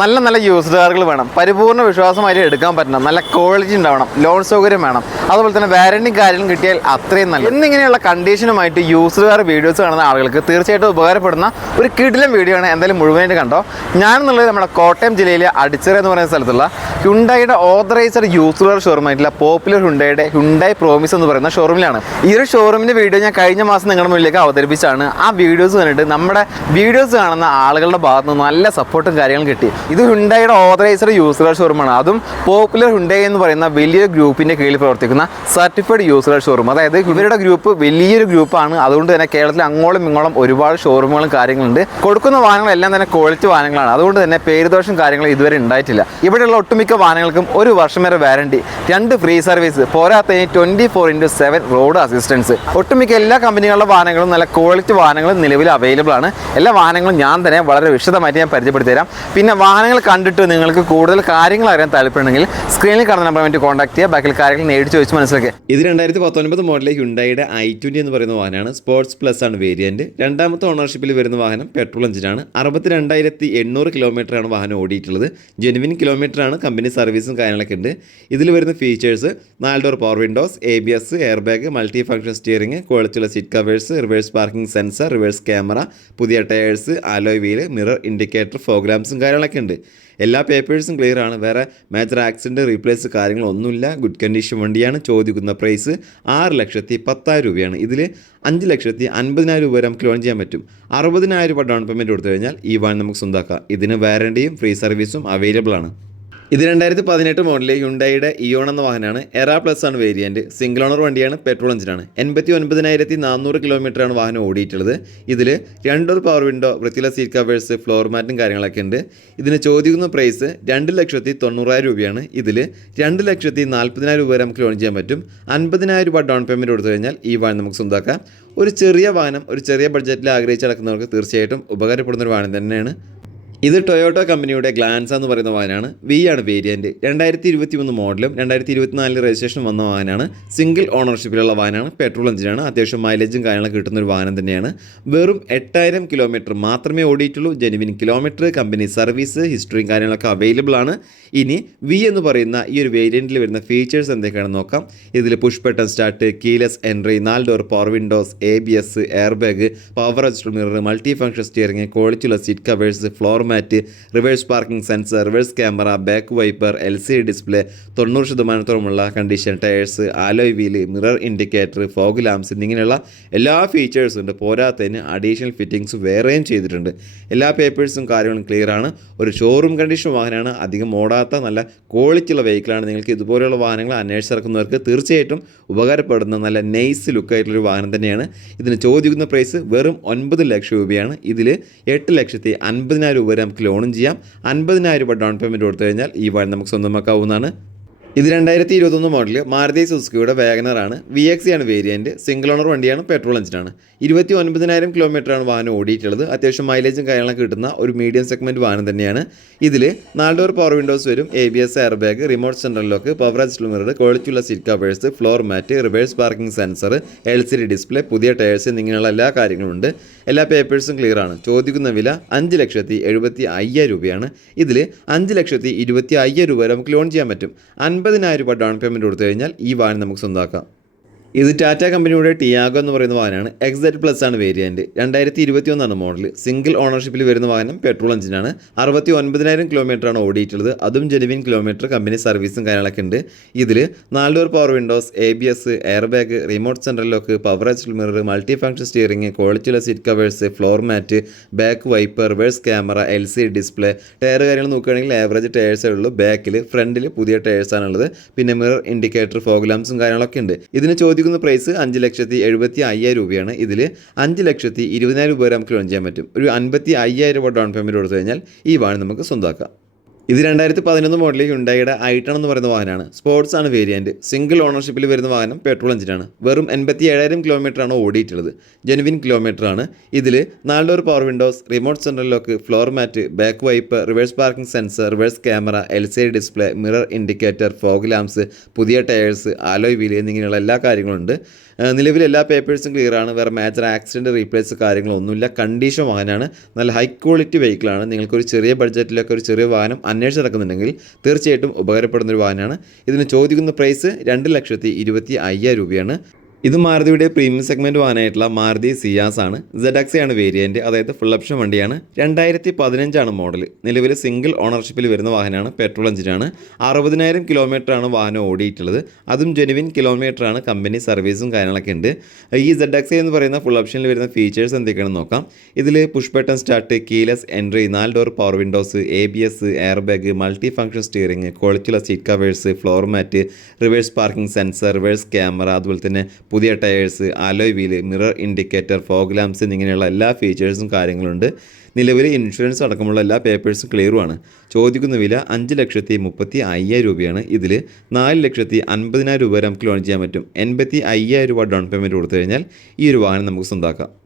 നല്ല നല്ല യൂസ്ഡ് കാറുകൾ വേണം. പരിപൂർണ വിശ്വാസമായിട്ട് എടുക്കാൻ പറ്റണം. നല്ല ക്വാളിറ്റി ഉണ്ടാവണം. ലോൺ സൗകര്യം വേണം. അതുപോലെ തന്നെ വാരണ്ടി കാര്യങ്ങളും കിട്ടിയാൽ അത്രയും നല്ല എന്നിങ്ങനെയുള്ള കണ്ടീഷനുമായിട്ട് യൂസ്ഡ് കാർ വീഡിയോസ് കാണുന്ന ആളുകൾക്ക് തീർച്ചയായിട്ടും ഉപകാരപ്പെടുന്ന ഒരു കിടിലം വീഡിയോ ആണ് എന്തായാലും മുഴുവനായിട്ട് കണ്ടോ. ഞാനെന്നുള്ളത് നമ്മുടെ കോട്ടയം ജില്ലയിലെ അടിച്ചിറ എന്ന് പറയുന്ന സ്ഥലത്തുള്ള ഹുണ്ടായിയുടെ ഓതറൈസ്ഡ് യൂസ്ഡ് കാർ ഷോറൂമായിട്ടുള്ള പോപ്പുലർ ഹുണ്ടായുടെ ഹുണ്ടായി പ്രോമിസ് എന്ന് പറയുന്ന ഷോറൂമിലാണ് ഈ ഒരു ഷോറൂമിന്റെ വീഡിയോ ഞാൻ കഴിഞ്ഞ മാസം നിങ്ങളുടെ മുന്നിലേക്ക് അവതരിപ്പിച്ചാണ് ആ വീഡിയോസ് കണ്ടിട്ട് നമ്മുടെ വീഡിയോസ് കാണുന്ന ആളുകളുടെ ഭാഗത്തുനിന്ന് നല്ല സപ്പോർട്ടും കാര്യങ്ങളും കിട്ടി. ഇത് ഹുണ്ടായുടെ ഓതറൈസ്ഡ് യൂസർ ഷോറൂമാണ് അതും പോപ്പുലർ ഹുണ്ടായി എന്ന് പറയുന്ന വലിയൊരു ഗ്രൂപ്പിന്റെ കീഴിൽ പ്രവർത്തിക്കുന്ന സർട്ടിഫൈഡ് യൂസർ ഷോറൂം അതായത് ഇവരുടെ ഗ്രൂപ്പ് വലിയൊരു ഗ്രൂപ്പാണ് അതുകൊണ്ട് തന്നെ കേരളത്തിൽ അങ്ങോളം ഇങ്ങോളം ഒരുപാട് ഷോറൂമുകളും കാര്യങ്ങളുണ്ട്. കൊടുക്കുന്ന വാഹനങ്ങളെല്ലാം തന്നെ ക്വാളിറ്റി വാഹനങ്ങളാണ്. അതുകൊണ്ട് തന്നെ പേരുദോഷം കാര്യങ്ങൾ ഇതുവരെ ഉണ്ടായിട്ടില്ല. ഇവിടെയുള്ള ഒട്ടുമിക്ക വാഹനങ്ങൾക്കും ഒരു വർഷം വരെ വാരണ്ടി രണ്ട് ഫ്രീ സർവീസ് പോരാത്തതിന് twenty four into seven road assistance ഒട്ടുമിക്ക എല്ലാ കമ്പനികളുടെ വാഹനങ്ങളും നല്ല ക്വാളിറ്റി വാഹനങ്ങളും നിലവിൽ അവൈലബിൾ ആണ്. എല്ലാ വാഹനങ്ങളും ഞാൻ തന്നെ വളരെ വിശദമായിട്ട് ഞാൻ പരിചയപ്പെടുത്തി തരാം പിന്നെ വാഹനങ്ങൾ കണ്ടിട്ട് നിങ്ങൾക്ക് കൂടുതൽ കാര്യങ്ങൾ അറിയാൻ താല്പര്യമുണ്ടെങ്കിൽ സ്ക്രീനിൽ കാണുന്ന നമ്പർ വേണ്ടി കോൺടാക്ട് ചെയ്യുക. ബാക്കിൽ കാര്യങ്ങൾ നേടിച്ച് ചോദിച്ച് മനസ്സിലാക്കുക. ഇത് രണ്ടായിരത്തി പത്തൊൻപത് മോഡലിൽ ഹുണ്ടായിയുടെ ഐ ട്വന്റി എന്ന് പറയുന്ന വാഹനമാണ്. സ്പോർട്സ് പ്ലസ് ആണ് വേരിയന്റ് രണ്ടാമത്തെ ഓണർഷിപ്പിൽ വരുന്ന വാഹനം പെട്രോൾ എഞ്ചിനാണ് അറുപത്തി രണ്ടായിരത്തി എണ്ണൂറ് കിലോമീറ്ററാണ് വാഹനം ഓടിയിട്ടുള്ളത്. ജെനുവിൻ ആണ്. കമ്പനി സർവീസും കാര്യങ്ങളൊക്കെ ഉണ്ട്. ഇതിൽ വരുന്ന ഫീച്ചേഴ്സ് നാല് door power windows A B S air bag multi function steering ക്വാളിറ്റിയുള്ള seat covers reverse parking sensor reverse camera പുതിയ tyres alloy wheel mirror indicator ഫോഗ്രാംസും കാര്യങ്ങളൊക്കെ ഉണ്ട്. എല്ലാ പേപ്പേഴ്സും ക്ലിയർ ആണ്. വേറെ മേജർ ആക്സിഡന്റ് റീപ്ലേസ് കാര്യങ്ങളൊന്നുമില്ല. ഗുഡ് കണ്ടീഷൻ വണ്ടിയാണ്. ചോദിക്കുന്ന പ്രൈസ് ആറ് ലക്ഷത്തി പത്തായിരം രൂപയാണ്. ഇതിൽ അഞ്ച് ലക്ഷത്തി അൻപതിനായിരം രൂപ വരെ നമുക്ക് ലോൺ ചെയ്യാൻ പറ്റും. അറുപതിനായിരം രൂപ ഡൗൺ പേയ്മെന്റ് കൊടുത്തു കഴിഞ്ഞാൽ ഈ വാൻ നമുക്ക് സ്വന്തമാക്കാം ഇതിന് വാറണ്ടിയും ഫ്രീ സർവീസും അവൈലബിൾ ആണ്. ഇത് രണ്ടായിരത്തി പതിനെട്ട് മോഡലിലെ യുണ്ടായിയുടെ ഇയോൺ എന്ന വാഹനമാണ്. എറ പ്ലസ് ആണ് വേരിയന്റ് സിംഗിൾ ഓണർ വണ്ടിയാണ് പെട്രോൾ എഞ്ചിനാണ്. എൺപത്തി ഒൻപതിനായിരത്തി നാനൂറ് കിലോമീറ്ററാണ് വാഹനം ഓടിയിട്ടുള്ളത്. ഇതിൽ രണ്ടൊരു പവർ വിൻഡോ വൃത്തിയുള്ള സീറ്റ് കവേഴ്സ് ഫ്ലോർ മാറ്റും കാര്യങ്ങളൊക്കെ ഉണ്ട്. ഇതിന് ചോദിക്കുന്ന പ്രൈസ് രണ്ട് ലക്ഷത്തി തൊണ്ണൂറായിരം രൂപയാണ്. ഇതിൽ രണ്ട് ലക്ഷത്തി നാൽപ്പതിനായിരം രൂപ വരെ നമുക്ക് ലോൺ ചെയ്യാൻ പറ്റും. അൻപതിനായിരം രൂപ ഡൗൺ പേയ്മെന്റ് കൊടുത്തു കഴിഞ്ഞാൽ ഈ വാഹനം നമുക്ക് സ്വന്തമാക്കാം. ഒരു ചെറിയ വാഹനം ഒരു ചെറിയ ബഡ്ജറ്റിൽ ആഗ്രഹിച്ച് നടക്കുന്നവർക്ക് തീർച്ചയായിട്ടും ഉപകാരപ്പെടുന്ന ഒരു വാഹനം തന്നെയാണ് ഇത് ടൊയോട്ടോ കമ്പനിയുടെ ഗ്ലാൻസ എന്ന് പറയുന്ന വാഹനമാണ്. വി ആണ് വേരിയന്റ് രണ്ടായിരത്തി ഇരുപത്തി മൂന്ന് മോഡലും രണ്ടായിരത്തി ഇരുപത്തിനാലിൽ രജിസ്ട്രേഷൻ വന്ന വാഹനമാണ്. സിംഗിൾ ഓണർഷിപ്പിലുള്ള വാഹനമാണ്. പെട്രോൾ എഞ്ചിനാണ് അത്യാവശ്യം മൈലേജും കാര്യങ്ങളൊക്കെ കിട്ടുന്ന ഒരു വാഹനം തന്നെയാണ്. വെറും എട്ടായിരം കിലോമീറ്റർ മാത്രമേ ഓടിയിട്ടുള്ളൂ. ജെനുവിൻ കിലോമീറ്റർ കമ്പനി സർവീസ് ഹിസ്റ്ററിയും കാര്യങ്ങളൊക്കെ അവൈലബിൾ ആണ്. ഇനി വി എന്ന് പറയുന്ന ഈ ഒരു വേരിയന്റിൽ വരുന്ന ഫീച്ചേഴ്സ് എന്തൊക്കെയാണെന്ന് നോക്കാം. ഇതിൽ push button start keyless entry നാല് door power windows A B S air bag power adjust mirror multi function steering ക്വാളിറ്റിയുള്ള seat covers floor mat reverse parking sensor reverse camera back wiper L C D display തൊണ്ണൂറ് ശതമാനത്തോളമുള്ള condition tyres alloy wheel mirror indicator fog lamps എന്നിങ്ങനെയുള്ള എല്ലാ ഫീച്ചേഴ്സും ഉണ്ട്. പോരാത്തതിന് additional fittings വേറെയും ചെയ്തിട്ടുണ്ട്. എല്ലാ പേപ്പേഴ്സും കാര്യങ്ങളും ക്ലിയർ ആണ്. ഒരു ഷോറൂം കണ്ടീഷൻ വാഹനമാണ് അധികം ഓടാത്ത നല്ല ക്വാളിറ്റി ഉള്ള വെഹിക്കിളാണ് നിങ്ങൾക്ക് ഇതുപോലെയുള്ള വാഹനങ്ങൾ അന്വേഷിച്ചിറക്കുന്നവർക്ക് തീർച്ചയായിട്ടും ഉപകാരപ്പെടുന്ന നല്ല നൈസ് ലുക്കായിട്ടുള്ളൊരു വാഹനം തന്നെയാണ്. ഇതിന് ചോദിക്കുന്ന പ്രൈസ് വെറും ഒൻപത് ലക്ഷം രൂപയാണ്. ഇതിൽ എട്ട് ലക്ഷത്തി അൻപതിനായിരം രൂപ നമുക്ക് ലോണും ചെയ്യാം. അൻപതിനായിരം രൂപ ഡൗൺ പേയ്മെന്റ് കൊടുത്തു കഴിഞ്ഞാൽ ഈ വാഹനം നമുക്ക് സ്വന്തമാക്കാവുന്നതാണ്. ഇത് രണ്ടായിരത്തി ഇരുപത്തൊന്ന് മോഡൽ മാരുതി സുസുക്കിയുടെ വാഗനറാണ് വി എക്സ് ആണ് വേരിയന്റ് സിംഗിൾ ഓണർ വണ്ടിയാണ് പെട്രോൾ എഞ്ചിനാണ് ഇരുപത്തി ഒൻപതിനായിരം കിലോമീറ്ററാണ് വാഹനം ഓടിയിട്ടുള്ളത്. അത്യാവശ്യം മൈലേജും കാര്യങ്ങളൊക്കെ കിട്ടുന്ന ഒരു മീഡിയം സെഗ്മെന്റ് വാഹനം തന്നെയാണ്. ഇതിൽ നാല് ഡോർ പവർ വിൻഡോസ് വരും A B S air bag remote central lock power adjust mirror ക്വാളിറ്റിയുള്ള seat covers floor mat reverse parking sensor L C D display പുതിയ ടയേഴ്സ് എന്നിങ്ങനെയുള്ള എല്ലാ കാര്യങ്ങളും ഉണ്ട്. എല്ലാ പേപ്പേഴ്സും ക്ലിയർ ആണ്. ചോദിക്കുന്ന വില അഞ്ച് ലക്ഷത്തി എഴുപത്തി അയ്യായിരം രൂപയാണ്. ഇതിൽ അഞ്ച് ലക്ഷത്തി ഇരുപത്തി അയ്യായിരം രൂപ നമുക്ക് ലോൺ ചെയ്യാൻ പറ്റും. അൻപതിനായിരം രൂപ ഡൗൺ പേയ്മെന്റ് കൊടുത്തു കഴിഞ്ഞാൽ ഈ വാഹനം നമുക്ക് സ്വന്തമാക്കാം. ഇത് ടാറ്റ കമ്പനിയുടെ ടിയാഗോ എന്ന് പറയുന്ന വാഹനമാണ്. എക്സെറ്റ് പ്ലസ് ആണ് വേരിയന്റ് രണ്ടായിരത്തി ഇരുപത്തി ഒന്നാണ് മോഡൽ സിംഗിൾ ഓണർഷിപ്പിൽ വരുന്ന വാഹനം പെട്രോൾ എഞ്ചിനാണ് അറുപത്തി ഒൻപതിനായിരം കിലോമീറ്ററാണ് ഓടിയിട്ടുള്ളത്. അതും ജെനുവിൻ കിലോമീറ്റർ കമ്പനി സർവീസും കാര്യങ്ങളൊക്കെ ഉണ്ട്. ഇതിൽ door power windows A B S air bag remote central lock power adjust mirror multi function steering ക്വാളിറ്റിയുള്ള seat covers floor mat back wiper reverse camera L C display tyre കാര്യങ്ങൾ നോക്കുകയാണെങ്കിൽ average ടയേഴ്സേ ഉള്ളൂ. ബാക്കിൽ ഫ്രണ്ടിൽ പുതിയ ടയേഴ്സാണുള്ളത് പിന്നെ മിറർ ഇൻഡിക്കേറ്റർ ഫോഗ്ലാംസും കാര്യങ്ങളൊക്കെ ഉണ്ട്. ഇതിന് ചോദിക്കുന്ന പ്രൈസ് അഞ്ച് ലക്ഷത്തി എഴുപത്തി അയ്യായിരം രൂപയാണ്. ഇതിൽ അഞ്ച് ലക്ഷത്തി ഇരുപതിനായിരം രൂപ വരെ നമുക്ക് ലോൺ ചെയ്യാൻ പറ്റും. ഒരു അൻപത്തി അയ്യായിരം രൂപ ഡൗൺ പേയ്മെന്റ് കൊടുത്തു കഴിഞ്ഞാൽ ഈ വാഹനം നമുക്ക് സ്വന്തമാക്കാം. ഇത് രണ്ടായിരത്തി പതിനൊന്ന് മോഡലിൽ ഹുണ്ടായിയുടെ ഐട്ടൺ എന്ന് പറയുന്ന വാഹനമാണ്. സ്പോർട്സ് ആണ് വേരിയന്റ് സിംഗിൾ ഓണർഷിപ്പിൽ വരുന്ന വാഹനം പെട്രോൾ എഞ്ചിനാണ്. വെറും എൺപത്തി ഏഴായിരം ആണ് ഓടിയിട്ടുള്ളത്. ജെനുവിൻ ആണ് ഇതിൽ നാല് door power windows remote central lock floor mat back wipe reverse parking sensor reverse camera L C D display mirror indicator fog lamps പുതിയ ടയേഴ്സ് ആലോയ് വീൽ എന്നിങ്ങനെയുള്ള എല്ലാ കാര്യങ്ങളും ഉണ്ട്. നിലവിൽ എല്ലാ പേപ്പേഴ്സും ക്ലിയർ ആണ്. വേറെ മേജർ ആക്സിഡന്റ് റീപ്ലേസ് കാര്യങ്ങളൊന്നുമില്ല. കണ്ടീഷൻ വാഹനമാണ് നല്ല ഹൈ ക്വാളിറ്റി വെഹിക്കിളാണ് നിങ്ങൾക്കൊരു ചെറിയ ബഡ്ജറ്റിലൊക്കെ ഒരു ചെറിയ വാഹനം അന്വേഷിച്ച് നടക്കുന്നുണ്ടെങ്കിൽ തീർച്ചയായിട്ടും ഉപകാരപ്പെടുന്ന ഒരു വാഹനമാണ് ഇതിന് ചോദിക്കുന്ന പ്രൈസ് രണ്ട് ലക്ഷത്തി ഇരുപത്തി അയ്യായിരം രൂപയാണ്. ഇത് മാരുതിയുടെ പ്രീമിയം സെഗ്മെന്റ് വാനായിട്ടുള്ള മാരുതി സിയാസ് ആണ്. ZX ആണ് വേരിയന്റ് അതായത് ഫുൾ ഓപ്ഷൻ വണ്ടിയാണ്. രണ്ടായിരത്തി പതിനഞ്ചാണ് മോഡൽ നിലവിൽ സിംഗിൾ ഓണർഷിപ്പിൽ വരുന്ന വാഹനമാണ്. പെട്രോൾ എഞ്ചിനാണ് അറുപതിനായിരം ആണ് വാഹനം ഓടിയിട്ടുള്ളത്. അതും ജെനുവിൻ കിലോമീറ്റർ ആണ്. കമ്പനി സർവീസും കാര്യങ്ങളൊക്കെ ഉണ്ട്. ഈ ZX എന്ന് പറയുന്ന ഫുൾ ഓപ്ഷനിൽ വരുന്ന ഫീച്ചേഴ്സ് എന്തൊക്കെയാണെന്ന് നോക്കാം. ഇതിൽ push button start keyless entry നാല് door power windows A B S air bag multi function steering ക്വാളിറ്റിയുള്ള seat covers floor mat reverse parking sensor reverse camera അതുപോലെ തന്നെ പുതിയ tyres alloy wheel mirror indicator fog lamps എന്നിങ്ങനെയുള്ള എല്ലാ ഫീച്ചേഴ്സും കാര്യങ്ങളുണ്ട്. നിലവിൽ ഇൻഷുറൻസ് അടക്കമുള്ള എല്ലാ പേപ്പേഴ്സും ക്ലിയറുമാണ് ചോദിക്കുന്ന വില അഞ്ച് ലക്ഷത്തി മുപ്പത്തി അയ്യായിരം രൂപയാണ്. ഇതിൽ നാല് ലക്ഷത്തി അൻപതിനായിരം രൂപ വരെ നമുക്ക് ലോൺ ചെയ്യാൻ പറ്റും. എൺപത്തി അയ്യായിരം രൂപ ഡൗൺ പേയ്മെന്റ് കൊടുത്തു കഴിഞ്ഞാൽ ഈ ഒരു വാഹനം നമുക്ക് സ്വന്തമാക്കാം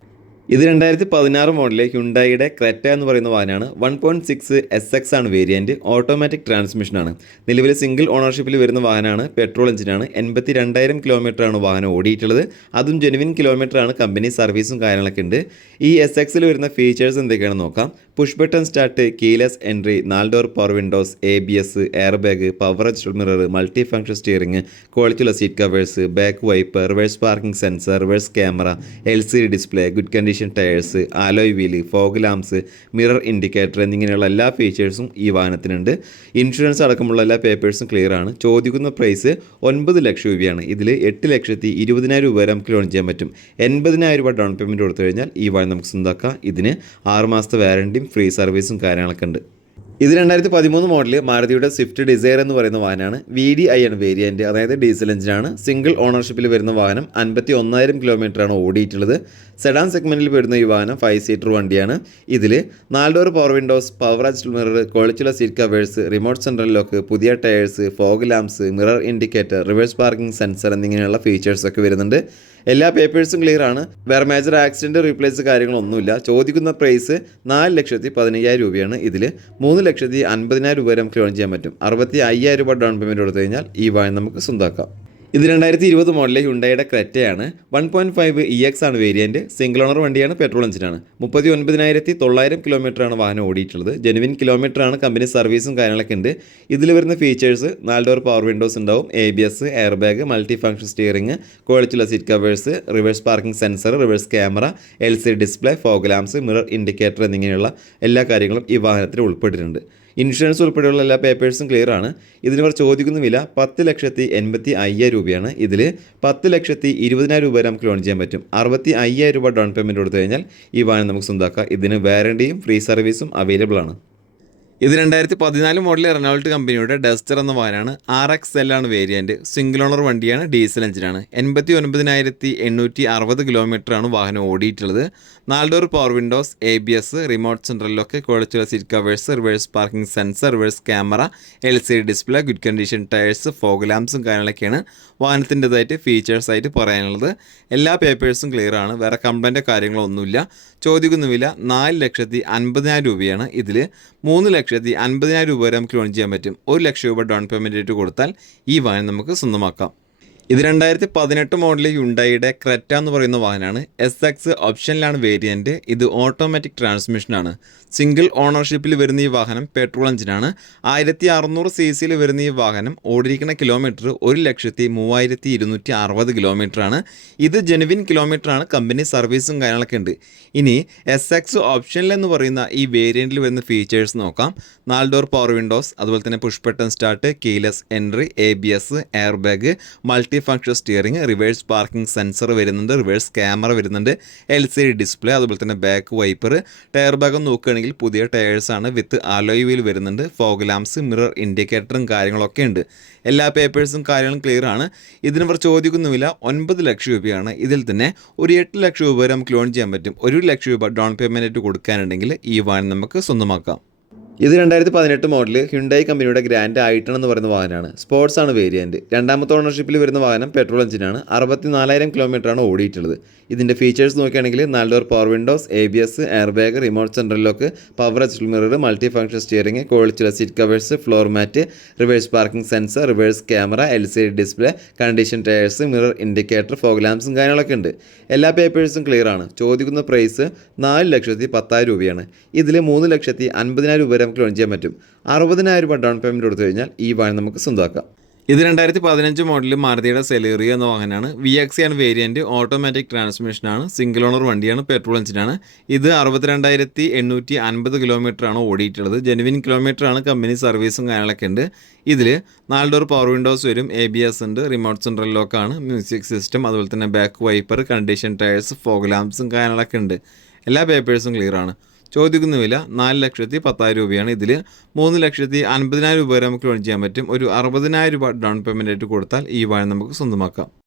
ഇത് രണ്ടായിരത്തി പതിനാറ് മോഡലിലെ ഹ്യുണ്ടായിയുടെ ക്രെറ്റ എന്ന് പറയുന്ന വാഹനമാണ്. One point six S X ആണ് വേരിയന്റ് ഓട്ടോമാറ്റിക് ട്രാൻസ്മിഷനാണ് നിലവിൽ സിംഗിൾ ഓണർഷിപ്പിൽ വരുന്ന വാഹനമാണ്. പെട്രോൾ എഞ്ചിനാണ് എൺപത്തി രണ്ടായിരം കിലോമീറ്ററാണ് വാഹനം ഓടിയിട്ടുള്ളത്. അതും ജെനുവിൻ കിലോമീറ്ററാണ് കമ്പനി സർവീസും കാര്യങ്ങളൊക്കെ ഉണ്ട്. ഈ എസ് എക്സിൽ വരുന്ന ഫീച്ചേഴ്സ് എന്തൊക്കെയാണെന്ന് നോക്കാം. Push button start keyless entry നാല് door power windows A B S air bag power adjust mirror multi function steering ക്വാളിറ്റിയുള്ള seat covers back wipe reverse parking sensor reverse camera L C D display good condition tyres alloy wheel fog lamps mirror indicator എന്നിങ്ങനെയുള്ള എല്ലാ ഫീച്ചേഴ്സും ഈ വാഹനത്തിനുണ്ട്. Insurance അടക്കമുള്ള എല്ലാ പേപ്പേഴ്സും clear ആണ്. ചോദിക്കുന്ന പ്രൈസ് ഒൻപത് ലക്ഷം രൂപയാണ്. ഇതിൽ എട്ട് ലക്ഷത്തി ഇരുപതിനായിരം രൂപ വരെ നമുക്ക് ലോൺ ചെയ്യാൻ പറ്റും. എൺപതിനായിരം രൂപ ഡൗൺ പേയ്മെന്റ് കൊടുത്തു കഴിഞ്ഞാൽ ഈ വാഹനം നമുക്ക് സ്വന്തമാക്കാം. ഇതിന് ആറ് മാസത്തെ വാറണ്ടിയും ഫ്രീ സർവീസും കാര്യങ്ങളൊക്കെ ഉണ്ട്. ഇത് രണ്ടായിരത്തി പതിമൂന്ന് മോഡൽ മാരുതിയുടെ സ്വിഫ്റ്റ് ഡിസയർ എന്ന് പറയുന്ന വാഹനമാണ്. വി ഡി ഐ ആണ് വേരിയന്റ് അതായത് ഡീസൽ എഞ്ചിനാണ് സിംഗിൾ ഓണർഷിപ്പിൽ വരുന്ന വാഹനം അൻപത്തി ഒന്നായിരം കിലോമീറ്ററാണ് ഓടിയിട്ടുള്ളത്. സെഡാൻ സെഗ്മെന്റിൽ പെടുന്ന ഈ വാഹനം ഫൈവ് സീറ്റർ വണ്ടിയാണ്. ഇതിൽ നാല് door power windows power adjust mirror ക്വാളിറ്റിയുള്ള seat covers remote central lock പുതിയ tyres fog lamps mirror indicator reverse parking sensor എന്നിങ്ങനെയുള്ള ഫീച്ചേഴ്സ് ഒക്കെ വരുന്നുണ്ട്. എല്ലാ പേപ്പേഴ്സും ക്ലിയർ ആണ്. വേറെ മേജർ ആക്സിഡന്റ് റീപ്ലേസ് കാര്യങ്ങളൊന്നുമില്ല. ചോദിക്കുന്ന പ്രൈസ് നാല് ലക്ഷത്തി പതിനയ്യായിരം രൂപയാണ്. ഇതിൽ മൂന്ന് ലക്ഷത്തി അൻപതിനായിരം രൂപ വരെ നമുക്ക് ലോൺ ചെയ്യാൻ പറ്റും. അറുപത്തി അയ്യായിരം രൂപ ഡൗൺ പേയ്മെന്റ് കൊടുത്തു കഴിഞ്ഞാൽ ഈ വാഹനം നമുക്ക് സ്വന്തമാക്കാം ഇത് രണ്ടായിരത്തി ഇരുപത് മോഡലിലെ ഹുണ്ടായുടെ ക്രെറ്റയാണ്. One point five E X ആണ് വേരിയന്റ് സിംഗിൾ ഓണർ വണ്ടിയാണ് പെട്രോൾ എഞ്ചിനാണ്. മുപ്പത്തി ഒൻപതിനായിരത്തി തൊള്ളായിരം കിലോമീറ്ററാണ് വാഹനം ഓടിയിട്ടുള്ളത്. ജെനുവിൻ കിലോമീറ്റർ ആണ് കമ്പനി സർവീസും കാര്യങ്ങളൊക്കെ ഉണ്ട്. ഇതിൽ വരുന്ന ഫീച്ചേഴ്സ് നാല് ഡോർ പവർ വിൻഡോസ് ഉണ്ടാവും. A B S air bag multi function steering ക്വാളിറ്റിയുള്ള seat covers reverse parking sensor reverse camera L C display fog lamps mirror indicator എന്നിങ്ങനെയുള്ള എല്ലാ കാര്യങ്ങളും ഈ വാഹനത്തിൽ ഉൾപ്പെട്ടിട്ടുണ്ട്. ഇൻഷുറൻസ് ഉൾപ്പെടെയുള്ള എല്ലാ പേപ്പേഴ്സും ക്ലിയർ ആണ്. ഇതിന് ഇവർ ചോദിക്കുന്ന വില പത്ത് ലക്ഷത്തി എൺപത്തി അയ്യായിരം രൂപയാണ്. ഇതിൽ പത്ത് ലക്ഷത്തി ഇരുപതിനായിരം രൂപ വരെ നമുക്ക് ലോൺ ചെയ്യാൻ പറ്റും. അറുപത്തി അയ്യായിരം രൂപ ഡൗൺ പേയ്മെന്റ് കൊടുത്തു കഴിഞ്ഞാൽ ഈ വാഹനം നമുക്ക് സ്വന്തമാക്കാം. ഇതിന് വാറണ്ടിയും ഫ്രീ സർവീസും അവൈലബിൾ ആണ്. ഇത് രണ്ടായിരത്തി പതിനാല് മോഡൽ റെനോൾട്ട് കമ്പനിയുടെ ഡസ്റ്റർ എന്ന വാനാണ് ആർ എക്സ് എൽ ആണ് വേരിയന്റ് സിംഗിൾ ഓണർ വണ്ടിയാണ് ഡീസൽ എഞ്ചിനാണ് എൺപത്തി ഒൻപതിനായിരത്തി എണ്ണൂറ്റി അറുപത് കിലോമീറ്ററാണ് വാഹനം ഓടിയിട്ടുള്ളത്. നാല് door power windows A B S remote സെൻട്രലിലൊക്കെ കുഴച്ചുള്ള seat covers reverse parking sensor reverse camera L C D display good condition tyres fog ലാംപ്സും കാര്യങ്ങളൊക്കെയാണ് വാഹനത്തിന്റെതായിട്ട് ഫീച്ചേഴ്സായിട്ട് പറയാനുള്ളത്. എല്ലാ പേപ്പേഴ്സും ക്ലിയർ ആണ്. വേറെ കംപ്ലൈന്റ് കാര്യങ്ങളോ ഒന്നുമില്ല. ചോദിക്കുന്ന വില നാല് ലക്ഷത്തി അൻപതിനായിരം രൂപയാണ് ഇതിൽ മൂന്ന് ലക്ഷത്തി അൻപതിനായിരം രൂപ വരെ നമുക്ക് ലോൺ ചെയ്യാൻ പറ്റും. ഒരു ലക്ഷം രൂപ ഡൗൺ പേയ്മെന്റ് ആയിട്ട് കൊടുത്താൽ ഈ വാഹനം നമുക്ക് സ്വന്തമാക്കാം. ഇത് രണ്ടായിരത്തി പതിനെട്ട് മോഡൽ യുണ്ടായിയുടെ ക്രെറ്റ എന്ന് പറയുന്ന വാഹനമാണ്. എസ് എക്സ് ഓപ്ഷനിലാണ് വേരിയന്റ് ഇത് ഓട്ടോമാറ്റിക് ട്രാൻസ്മിഷനാണ്. സിംഗിൾ ഓണർഷിപ്പിൽ വരുന്ന ഈ വാഹനം പെട്രോൾ എഞ്ചിനാണ്. ആയിരത്തി അറുന്നൂറ് സി സിയിൽ വരുന്ന ഈ വാഹനം ഓടിയിരിക്കുന്ന കിലോമീറ്റർ ഒരു ലക്ഷത്തി മൂവായിരത്തി ഇരുന്നൂറ്റി അറുപത് കിലോമീറ്ററാണ്. ഇത് ജെനുവിൻ കിലോമീറ്ററാണ്. കമ്പനി സർവീസും കാര്യങ്ങളൊക്കെ ഉണ്ട്. ഇനി എസ് എക്സ് ഓപ്ഷനിൽ എന്ന് പറയുന്ന ഈ വേരിയന്റിൽ വരുന്ന ഫീച്ചേഴ്സ് നോക്കാം. നാല് ഡോർ പവർ വിൻഡോസ് അതുപോലെ തന്നെ push button start keyless entry A B S air bag multi function steering reverse parking sensor വരുന്നുണ്ട് റിവേഴ്സ് ക്യാമറ വരുന്നുണ്ട് എൽ സി ഡി ഡിസ്പ്ലേ അതുപോലെ തന്നെ ബാക്ക് വൈപ്പർ ടയർ ഭാഗം നോക്കുകയാണെങ്കിൽ പുതിയ ടയേഴ്സ് ആണ് വിത്ത് അലോയ് വീൽ വരുന്നുണ്ട് ഫോഗ് ലാംസ് മിറർ ഇൻഡിക്കേറ്ററും കാര്യങ്ങളൊക്കെ ഉണ്ട്. എല്ലാ പേപ്പേഴ്സും കാര്യങ്ങളും ക്ലിയർ ആണ്. ഇതിന് ഇവർ ചോദിക്കുന്നുമില്ല ഒൻപത് ലക്ഷം രൂപയാണ്. ഇതിൽ തന്നെ ഒരു എട്ട് ലക്ഷം രൂപ വരെ നമുക്ക് ലോൺ ചെയ്യാൻ പറ്റും. ഒരു ലക്ഷം രൂപ ഡൗൺ പേയ്മെന്റ് കൊടുക്കാനുണ്ടെങ്കിൽ ഈ വാൻ നമുക്ക് സ്വന്തമാക്കാം. ഇത് രണ്ടായിരത്തി പതിനെട്ട് മോഡൽ ഹ്യുണ്ടായി കമ്പനിയുടെ ഗ്രാൻഡ് ഐട്ടൺ എന്ന് പറയുന്ന വാഹനമാണ്. സ്പോർട്സ് ആണ് വേരിയന്റ് രണ്ടാമത്തെ ഓണർഷിപ്പിൽ വരുന്ന വാഹനം പെട്രോൾ എഞ്ചിനാണ് അറുപത്തി നാലായിരം കിലോമീറ്ററാണ് ഓടിയിട്ടുള്ളത്. ഇതിന്റെ ഫീച്ചേഴ്സ് നോക്കുകയാണെങ്കിൽ നാല് door power windows A B S air bag remote central lock power adjust mirror multi function steering കോളിച്ചുള്ള seat covers floor mat reverse parking sensor reverse camera L C D display condition tyres mirror indicator fog ലാംപ്സും കാര്യങ്ങളൊക്കെ ഉണ്ട്. എല്ലാ പേപ്പേഴ്സും clear ആണ്. ചോദിക്കുന്ന price നാല് ലക്ഷത്തി പത്തായിരം രൂപയാണ്. ഇതിൽ മൂന്ന് ലക്ഷത്തി അൻപതിനായിരം രൂപ വരെ നമുക്ക് ലോൺ ചെയ്യാൻ പറ്റും. അറുപതിനായിരം രൂപ ഡൗൺ പേയ്മെന്റ് കൊടുത്തു കഴിഞ്ഞാൽ ഈ വാഹനം നമുക്ക് സ്വന്തമാക്കാം. ഇത് രണ്ടായിരത്തി പതിനഞ്ച് മോഡൽ മാരുതിയുടെ സെലേറിയ എന്ന വാഹനമാണ്. വി എക്സ് ആണ് വേരിയന്റ് ഓട്ടോമാറ്റിക് ട്രാൻസ്മിഷനാണ് സിംഗിൾ ഓണർ വണ്ടിയാണ് പെട്രോൾ എഞ്ചിനാണ് ഇത് അറുപത്തിരണ്ടായിരത്തി എണ്ണൂറ്റി അൻപത് കിലോമീറ്റർ ആണ് ഓടിയിട്ടുള്ളത്. ജെനുവിൻ ആണ് കമ്പനി സർവീസും കാര്യങ്ങളൊക്കെ ഉണ്ട്. ഇതിൽ നാല് ഡോർ പവർ വിൻഡോസ് വരും എ ബി എസ് ഉണ്ട് റിമോട്ട് സെൻട്രൽ ലോക്കാണ് മ്യൂസിക് സിസ്റ്റം അതുപോലെ തന്നെ back wiper condition tyres fog ലാംപ്സും കാര്യങ്ങളൊക്കെ ഉണ്ട്. എല്ലാ പേപ്പേഴ്സും ക്ലിയർ ആണ്. ചോദിക്കുന്ന വില നാല് ലക്ഷത്തി പത്തായിരം രൂപയാണ്. ഇതിൽ മൂന്ന് ലക്ഷത്തി അൻപതിനായിരം രൂപ വരെ നമുക്ക് ലോൺ ചെയ്യാൻ പറ്റും. ഒരു അറുപതിനായിരം രൂപ ഡൗൺ പേയ്മെന്റ് ആയിട്ട് കൊടുത്താൽ ഈ വാഴ നമുക്ക് സ്വന്തമാക്കാം.